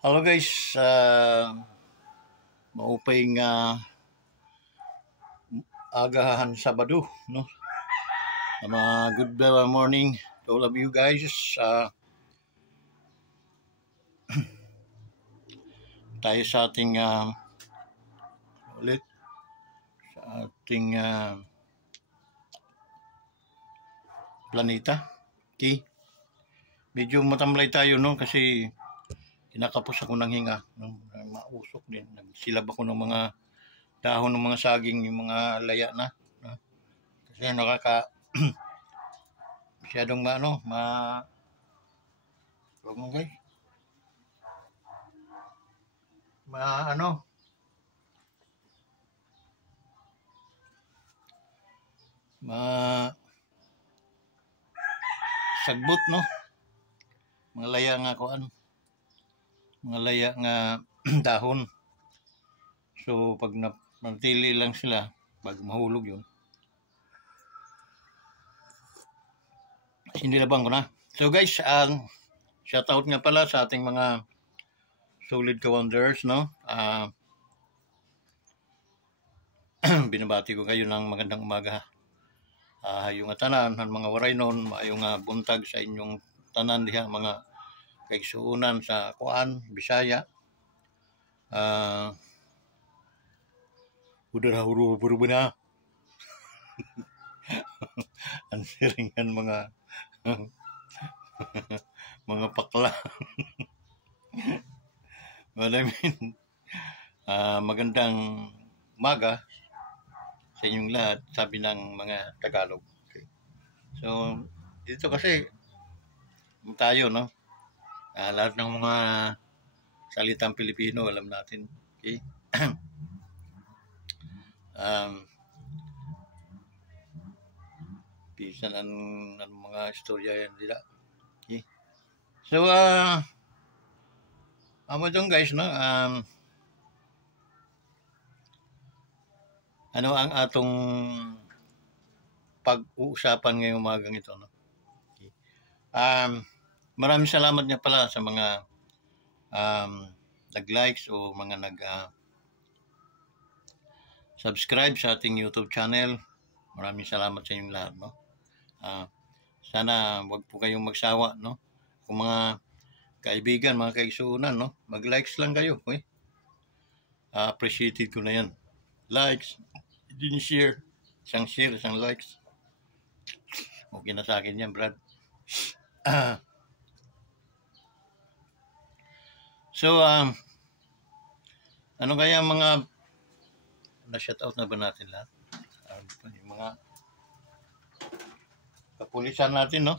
Hello guys, maupay nga agahan Sabado, no? Good morning to all of you guys. Tayo sa ating ulit sa ating planeta. Okay? Medyo matamlay tayo, no? Kasi kinakapos ako ng hinga, no? Mausok din. Nagsilab ako ng mga dahon ng mga saging, yung mga laya na. No? Kasi masyadong huwag mo guys. Sagbot, no? Mga laya nga mga laya nga dahon. So pag natili lang sila bago mahulog yun, sinilabang ko na. So guys, shout out nga pala sa ating mga solid ka-wonders, no? Binabati ko kayo ng magandang umaga. Yung tanan ng mga waray nun, yung buntag sa inyong tanan diha, mga kaigsuunan sa Kuan, Bisaya. Udah huru-huru na. Ang siringan mga mga pakla. Well, I mean, magandang umaga sa inyong lahat, sabi ng mga Tagalog. Okay. So, dito kasi tayo, no? Lahat ng mga salitang Pilipino, alam natin. Okay? Pisan ang mga istorya yan nila. Okay? So, amo dyan guys, no? Ano ang atong pag-uusapan ngayong umagang ito, no? Okay. Maraming salamat nga pala sa mga nag-likes o mga nag-subscribe sa ating YouTube channel. Maraming salamat sa inyong lahat, no? Sana wag po kayong magsawa, no? Kung mga kaibigan, mga kaisunan, no? Mag-likes lang kayo, okay? Appreciated ko na yan. Likes, din share, isang likes. Okay na sa akin yan, Brad. So, ano kaya mga na-shoutout na ba natin lahat? Yung mga kapulisan natin, no?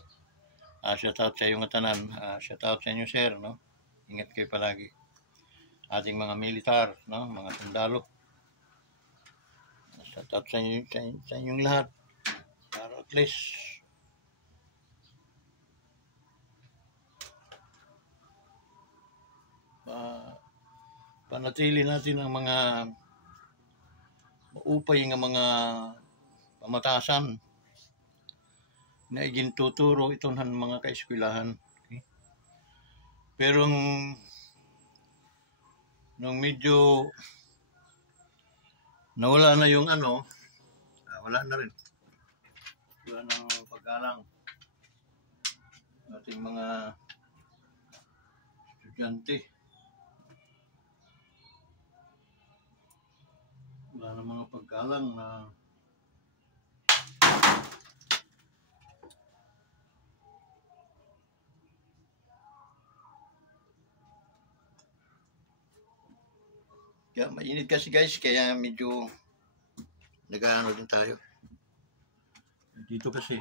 Shoutout sa iyong tanan. Shoutout sa inyo, sir, no? Ingat kayo palagi. Ating mga militar, no? Mga sundalo. Shoutout sa inyong lahat. Para at least panatili natin ang mga maupay ng mga pamatasan na igintuturo itong mga kaeskwilahan. Okay? Pero nung medyo nawala na yung wala na rin. Wala nang pag-alang ating mga estudyante. Wala na mga pag-alang na kaya mainit kasi guys, kaya medyo nag-ano din tayo dito kasi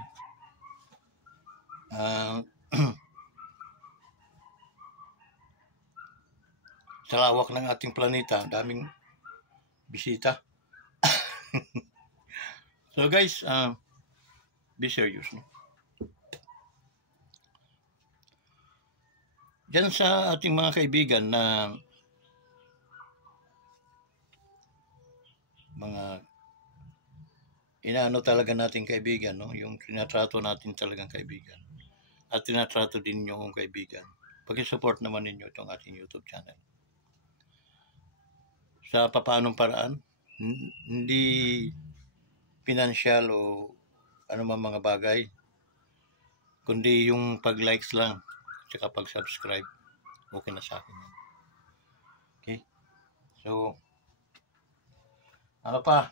sa lawak ng ating planeta, daming bisita. So guys, be serious, no? Diyan sa ating mga kaibigan na mga inaano talaga nating kaibigan, no? Yung tinatrato natin talagang kaibigan. At tinatrato din yung kaibigan. pag-support naman ninyo itong ating YouTube channel. Sa papaanong paraan, hindi financial o anumang mga bagay, kundi yung pag-likes lang, tsaka pag-subscribe, okay na sa akin. Okay? So, ano pa?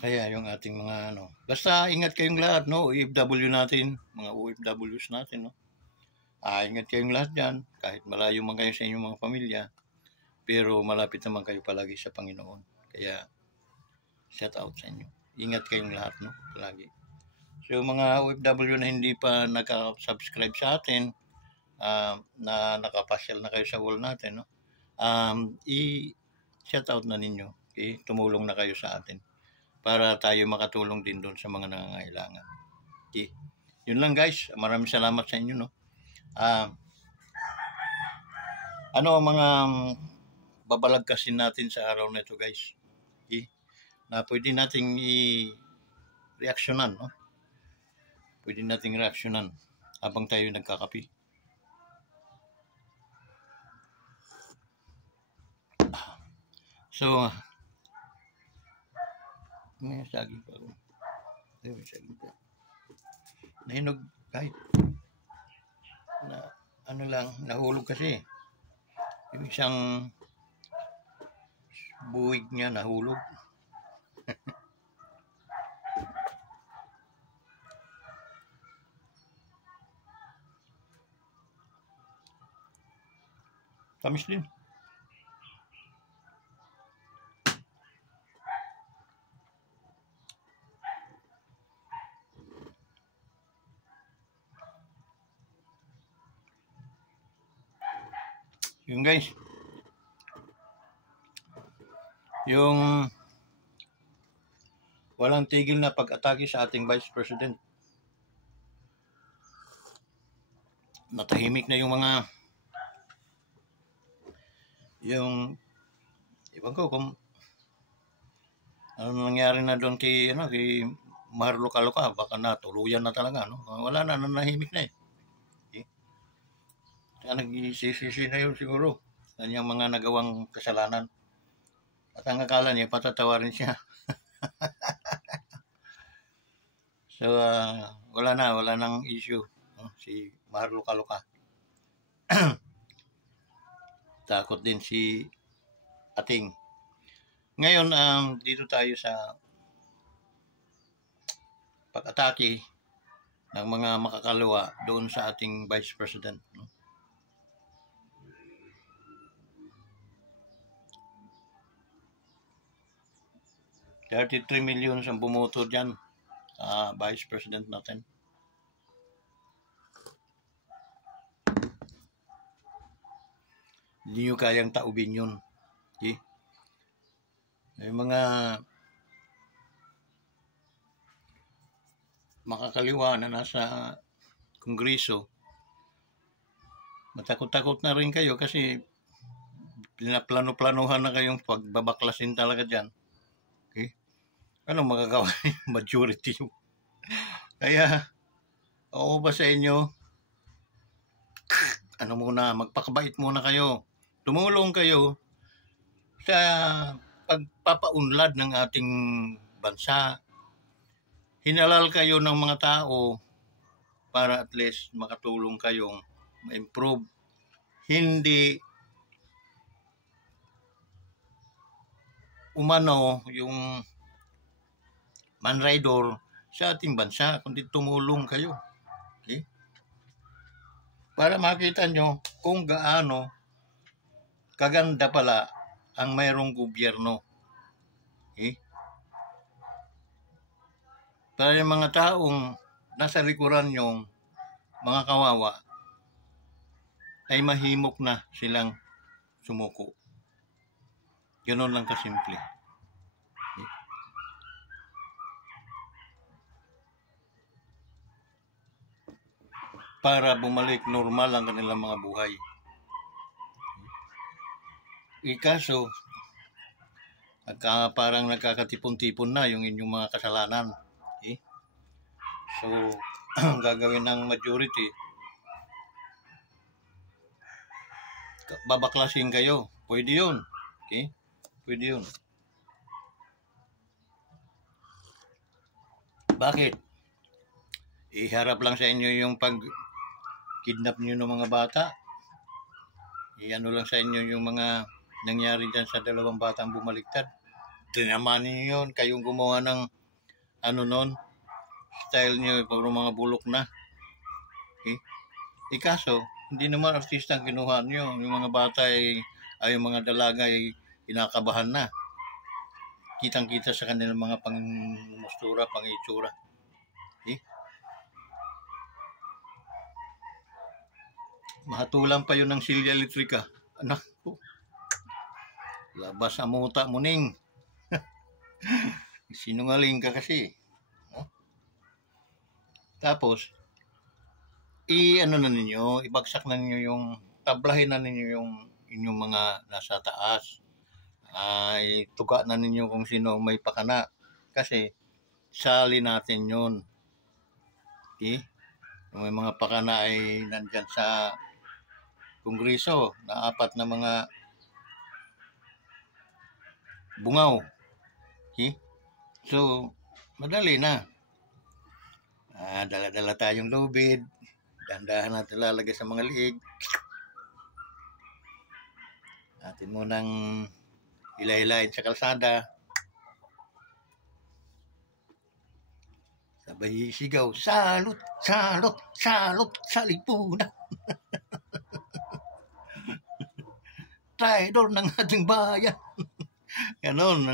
Kaya yung ating mga basta ingat kayong lahat, no? OFW natin, mga OFWs natin, no? Ingat kayong lahat dyan, kahit malayo man kayo sa inyong mga pamilya, pero malapit naman kayo palagi sa Panginoon. Kaya, shout out sa inyo. Ingat kayong lahat, no? Palagi. So, mga OFW na hindi pa naka-subscribe sa atin, na nakapasyal na kayo sa wall natin, no? I-shout out na ninyo. Okay? Tumulong na kayo sa atin para tayo makatulong din doon sa mga nangangailangan. Okay. Yun lang guys. Maraming salamat sa inyo, no. Ano ang mga babalagkasin natin sa araw na ito, guys? Okay. Na pwede nating i-reaksyonan, no. Pwede nating reaksyonan habang tayo nagkakape. So, may saging pa ako. May saging pa. Nahinog kahit na ano lang, nahulog kasi. Yung isang buwig niya nahulog. Tamis din. Yung guys, yung walang tigil na pag-atake sa ating Vice President. Natahimik na yung mga iwan ko kung ano nangyari na doon kay Maharlo Kaloka, baka natuluyan na talaga, no? Wala na, nanahimik na eh. Nagsisisi na yun siguro kanyang mga nagawang kasalanan at ang akala niya patatawarin siya. So wala nang issue, no? Si Maharlo Kaloka. Takot din si Ating. Ngayon dito tayo sa pag-atake ng mga makakalawa doon sa ating Vice President, no? 33 million ang bumoto dyan sa Vice President natin. Hindi nyo kayang taubin yun. Okay? May mga makakaliwa na nasa Kongreso, matakot-takot na rin kayo kasi pinaplano-planuhan na kayong pagbabaklasin talaga dyan. Okay? Anong magagawa yung majority? Kaya, oo ba sa inyo, magpakabait muna kayo. Tumulong kayo sa pagpapaunlad ng ating bansa. Hinalal kayo ng mga tao para at least makatulong kayong ma-improve. Hindi umano yung manraidor sa ating bansa, kundi tumulong kayo. Okay? Para makita nyo kung gaano kaganda pala ang mayroong gobyerno. Okay? Para yung mga taong nasa likuran yung mga kawawa ay mahimok na silang sumuko. Ganoon lang kasimple. Okay? Para bumalik normal ang kanilang mga buhay. Kaso, parang nagkakatipon-tipon na yung inyong mga kasalanan. Okay? So, ang gagawin ng majority, babaklasin kayo. Pwede yun. Okay? Pwede yun. Bakit? Iharap lang sa inyo yung pag-kidnap nyo ng mga bata. Iano lang sa inyo yung mga nangyari dyan sa 2 batang bumaliktad. Dinamanin nyo yun. Kayong gumawa ng nun, style nyo, puro mga bulok na. Okay? Kaso, hindi naman artista ang kinuha nyo. Yung mga bata ay yung mga dalaga ay kinakabahan na. Kitang-kita sa kanilang mga pangmustura, pangitsura. Okay? Mahatulan pa yun ng silya elektrika. Anak po. Labas ang muta mo, ning. Sinungaling ka kasi. No? Tapos, na ninyo, ibagsak na ninyo yung, tablahin na ninyo yung inyong mga nasa taas. Tuga na ninyo kung sino may pakana. Kasi, sali natin yun. Okay? Yung may mga pakana ay nandyan sa Kongreso na 4 na mga bungaw. Okay? So, madali na. Dala-dala tayong lubid. Dahan-dahan natin lalagay sa mga liig. Atin munang hilay-hilayin sa kalsada. Sabay sigaw, salot, salot, salot, sa lipunan. Traidor ng ating bayan. Ganon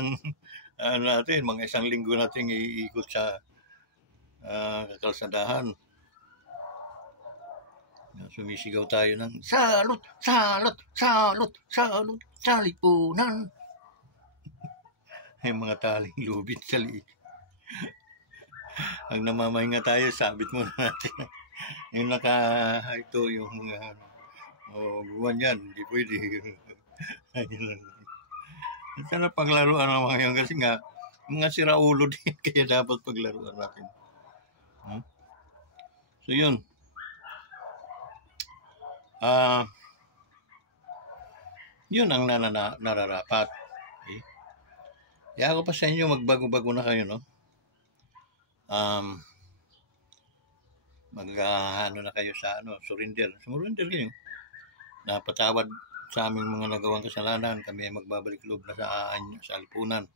ang natin, mga 1 linggo natin iikot sa kalsadahan. Sumisigaw tayo ng salot, salot, salot, salot, sa lipunan. Ay mga taling lubid sa liig. Ang namamahinga tayo, sabit muna natin. Yung ito yung buwan yan, hindi pwede. Sana paglaruan ng mga yun kasi nga mga siraulo din kaya dapat paglaruan natin. So yun. Yun ang nararapat. Okay? Kaya ako pa sa inyo, magbago-bago na kayo, no? Na kayo sa surrender. Surrender kayo. Napatawad sa aming mga nagawang kasalanan, kami ay magbabalik loob na sa lipunan.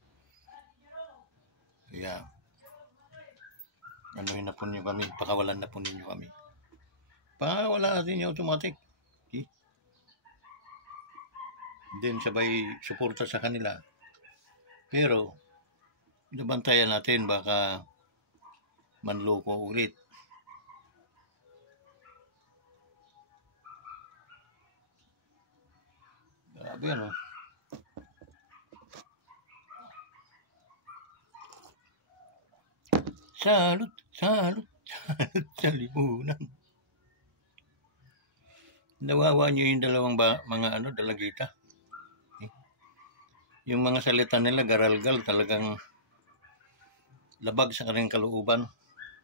Kaya, anuhin na po niyo kami, pakawalan na po ninyo kami. Pakawalan natin yung automatic. Okay? Then sabay suporta sa kanila. Pero, nabantayan natin, baka manloko ulit. Grabe yan, oh. Salot, salot, salot sa lipunan. Nawawa nyo yung dalawang mga dalagita. Yung mga salita nila, garalgal, talagang labag sa kanilang kalooban.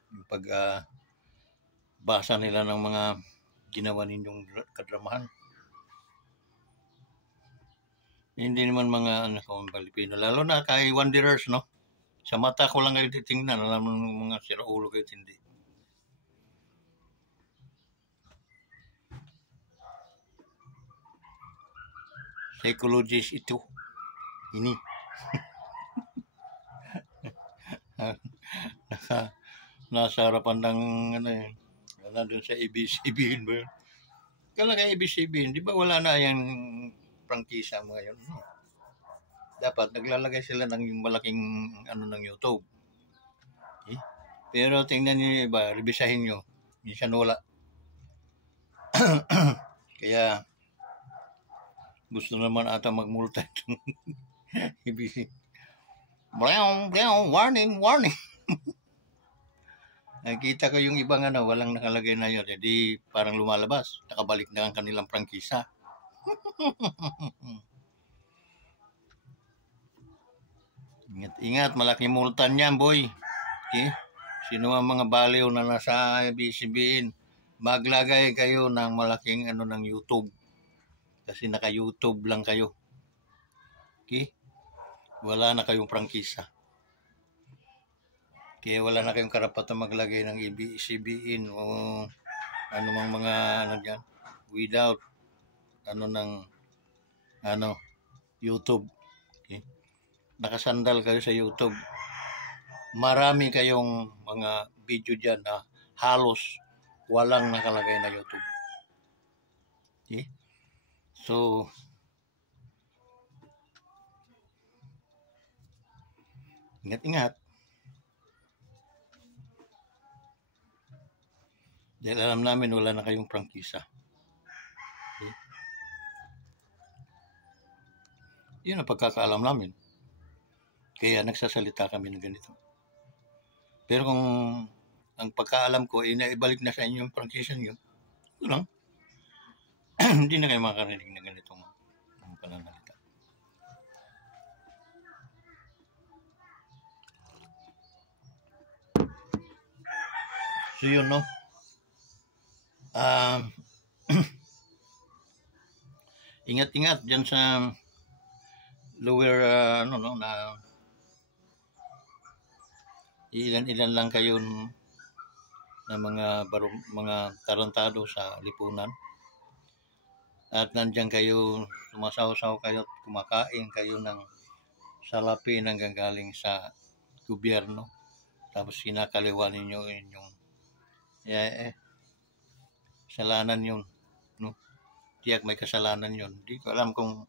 Yung basa nila ng mga ginawa ninyong kadramahan. Hindi naman mga Pilipino. Lalo na kay Wanderers, no? Sa mata ko lang kayo titingnan. Alam mo mga siraulo kayo tindi. Psychologist ito. Ini. Nasa harapan ng nandun sa ABCBN ba yun? Kala kay ABCBN, di ba wala na yung prangkisa mga yun? No. Dapat naglalagay sila ng malaking ng YouTube. Okay? Pero tingnan niyo iba, rebisahin nyo. Minsan wala. Kaya gusto naman ata magmulta itong ABC. Warning, warning. Nakita ko yung ibang walang nakalagay na yun. Jadi parang lumalabas. Nakabalik na ang kanilang prangkisa. Ingat, malaking multan yan, boy. Okay? Sino ang mga baliw na nasa ABS-CBN, maglagay kayo ng malaking ng YouTube. Kasi naka-YouTube lang kayo. Okay? Wala na kayong prangkisa. Kaya wala na kayong karapatan maglagay ng ABS-CBN o anumang mga dyan, without YouTube. Okay? Nakasandal kayo sa YouTube. Marami kayong mga video dyan na halos walang nakalagay na YouTube. Okay? So, ingat-ingat. Dahil alam namin wala na kayong prangkisa. Okay? Yun ang pagkakaalam namin. Kaya nagsasalita kami ng ganito. Pero kung ang pagkaalam ko ay naibalik na sa inyo yung prangkisa nyo, ito lang. Hindi na kayo makakarinig na ganitong pananalita. So yun, no? Ingat-ingat dyan sa lower, na ilan-ilan lang kayo na mga tarantado sa lipunan. At nandiyan kayo, sumasaw-saw kayo at kumakain kayo ng salapi na gagaling sa gobyerno. Tapos kinakaliwa ninyo yung kasalanan yun. No? Tiyak may kasalanan yun. Di ko alam kung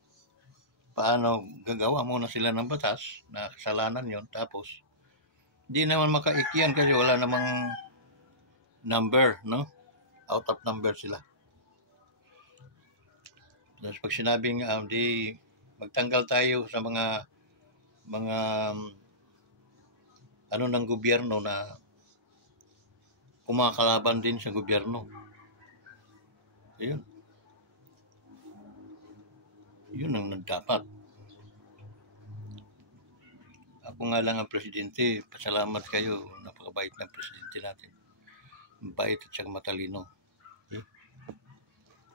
paano gagawa muna sila ng batas na kasalanan yun. Tapos, di naman makaikyan kasi wala namang number, no? Out of number sila. Tapos pag sinabing di magtanggal tayo sa mga ng gobyerno na kumakalaban din sa gobyerno. Ayun. Yun ang dapat. Ako nga lang ang presidente. Pasalamat kayo. Napakabait ng presidente natin. Bait at saka matalino. Okay?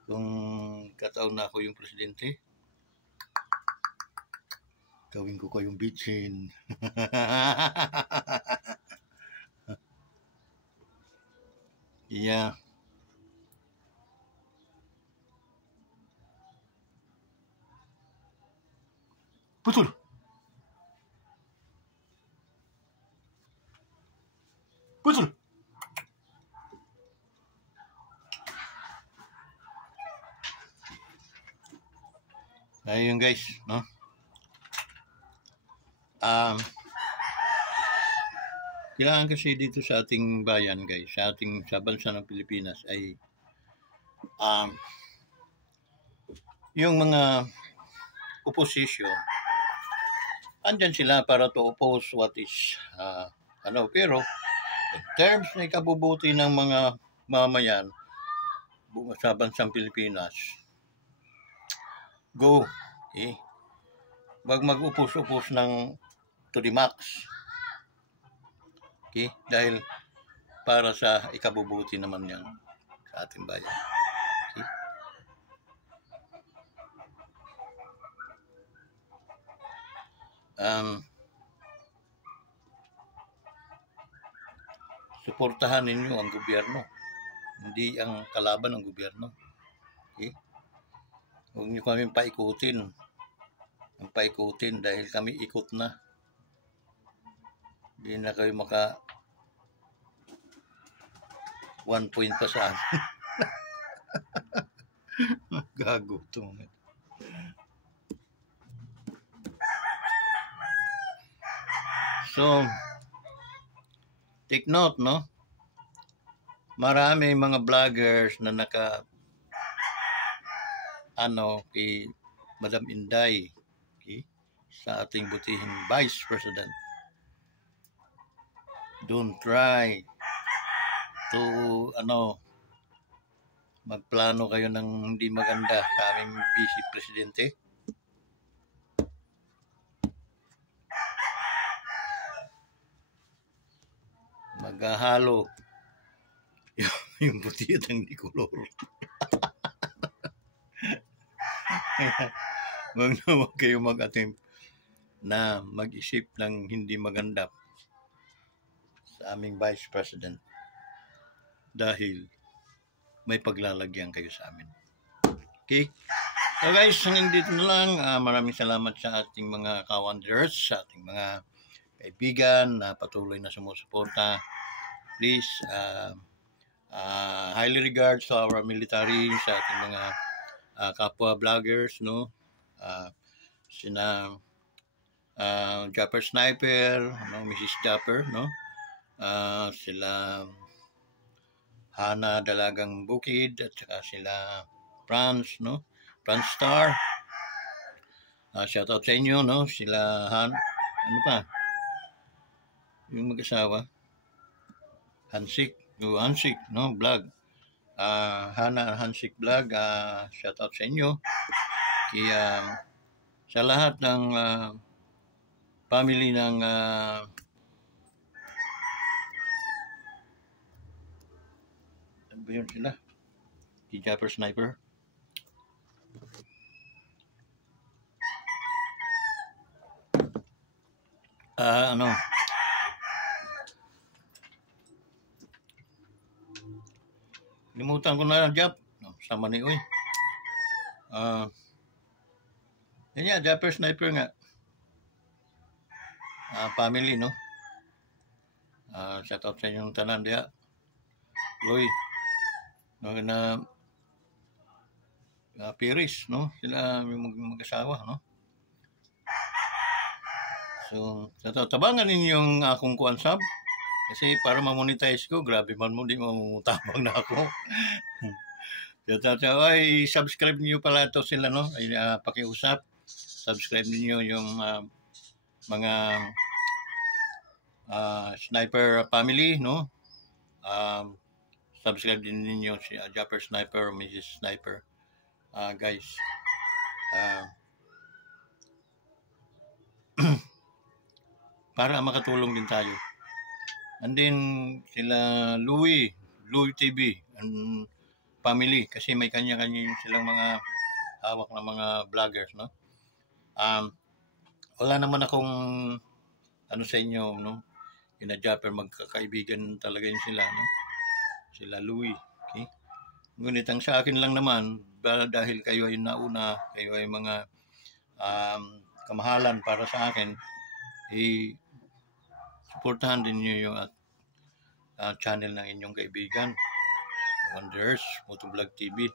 Kung kataon na ako yung presidente, gawin ko kayong bitchin. Yeah. Betul. Betul. Ayun guys, no? Kailangan kasi dito sa ating bayan guys, sa bansa ng Pilipinas ay yung mga opposition, andyan sila para to oppose what is pero in terms na ikabubuti ng mga mamayan sa bansang Pilipinas, go. Okay? Wag mag-upos-upos ng to the max. Okay? Dahil para sa ikabubuti naman yan sa ating bayan. Okay? Suportahan ninyo ang gobyerno, hindi ang kalaban ng gobyerno. Okay? Huwag nyo kami paikutin. Ang paikutin dahil kami ikot na. Hindi na kayo maka 1 point pa sa amin. Gago ito. So, take note, no? Marami mga vloggers na kay Madam Inday, okay, sa ating butihing Vice President. Don't try to magplano kayo ng hindi maganda sa aming Vice Presidente. Naghahalo yung puti at ang dikolor. Huwag kayo mag-attempt na mag-isip ng hindi maganda sa aming Vice President dahil may paglalagyan kayo sa amin. Okay? So guys, hanggang dito na lang. Maraming salamat sa ating mga ka-wanderers, sa ating mga kaibigan na patuloy na sumusuporta. Please, highly regards to our military, sa ating mga kapwa vloggers, no? Sina Japper Sniper, no? Mrs. Japper, no? Sila Hana Dalagang Bukid, at saka sila Franz, no? Franz Star. Shoutout sa inyo, no? Sila ano pa? Yung mag-asawa. Hansik, no? Vlog. Hana Hansik Vlog, shoutout sa inyo. Kaya sa lahat ng family ng ano ba yun sila? Si Japper Sniper. Limutan ko na Jap. Sama ni Uy. Yan nga, Japper Sniper nga. Family, no? Shout out sa inyong tanan diya. Loy. No, na Piris, no? Sila mag-asawa, no? So, tabangan ninyong akong kuan sub. Kasi para ma-monetize ko, grabe man mo, di mamutabang na ako. So, ay, subscribe niyo pala to sila, no? Ay, pakiusap. Subscribe niyo yung mga Sniper family, no? Subscribe din ninyo si Japper Sniper, Mrs. Sniper. Guys, para makatulong din tayo. And then sila Louie TV and family, kasi may kanya-kanya silang mga hawak na mga vloggers, no? Wala naman akong ano sa inyo, no? Kina Japper, magkakaibigan talaga yun sila, no? Sila Louie, okay? Ngunit ang sa akin lang naman, dahil kayo ay nauna, kayo ay mga kamahalan para sa akin, suportahan din niyo yung channel ng inyong kaibigan, Wonders Motovlog TV.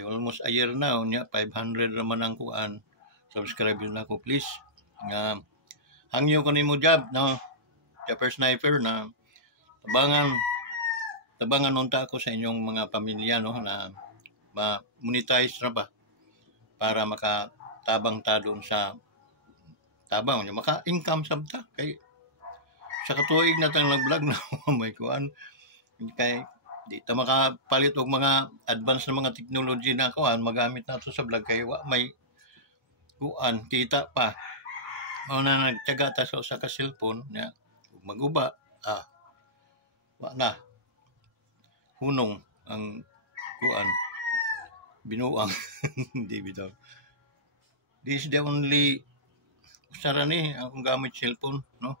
Almost a year now niya, 500 naman ang kuan. Subscribe yun ako, please. Hangyo ko ni mo job, no? Japper Sniper, na tabangan unta ako sa inyong mga pamilya, no? Na ma-monetize na ba para makatabang ta doon sa tabang nyo, maka-income sabta kay sa katuig na tang nag-vlog na may kuan kay di ta makapalit og mga advanced na mga technology na kuan magamit nato sa vlog kay wa may kuan kita pa o na nagtiyaga ta sa usa ka cellphone na maguba wa na hunong ang kuan binuang hindi bitaw. This is the only sara ni akong gamit cellphone, no?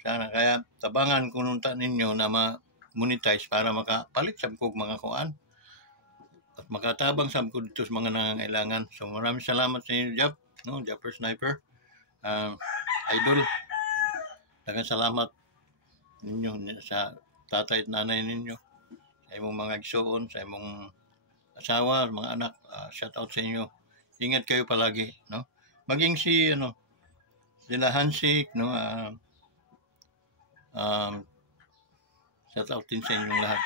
Sana kaya tabangan ko nunta ninyo na ma-monetize para makapalit sab kog mga kuan at makatabang sab ko dito sa mga nangangailangan. So maraming salamat sa inyo, Jap, no? Japper Sniper, idol. Daghang salamat ninyo sa tatay at nanay ninyo, sa imong mga igsoon, sa imong asawa, mga anak. Shout out sa inyo. Ingat kayo palagi, no? Maging si sila Hansik, no? Shout out din sa inyong lahat.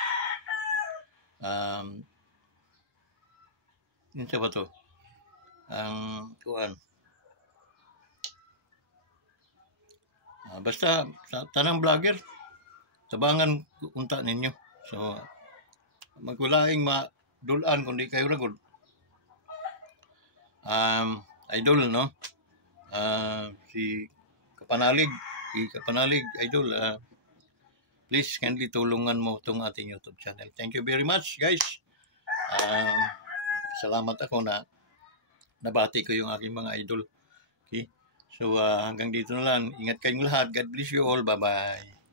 Yun sa ba to? Kuan. Basta sa tanang vlogger, tabangan unta ninyo. So magulaing madulaan kundi kayo ragod. Idol, no? Si Kapanalig idol, please kindly tulungan mo itong ating YouTube channel. Thank you very much, guys. Salamat ako na nabati ko yung aking mga idol. Okay? So hanggang dito na lang. Ingat kayong lahat. God bless you all. Bye-bye.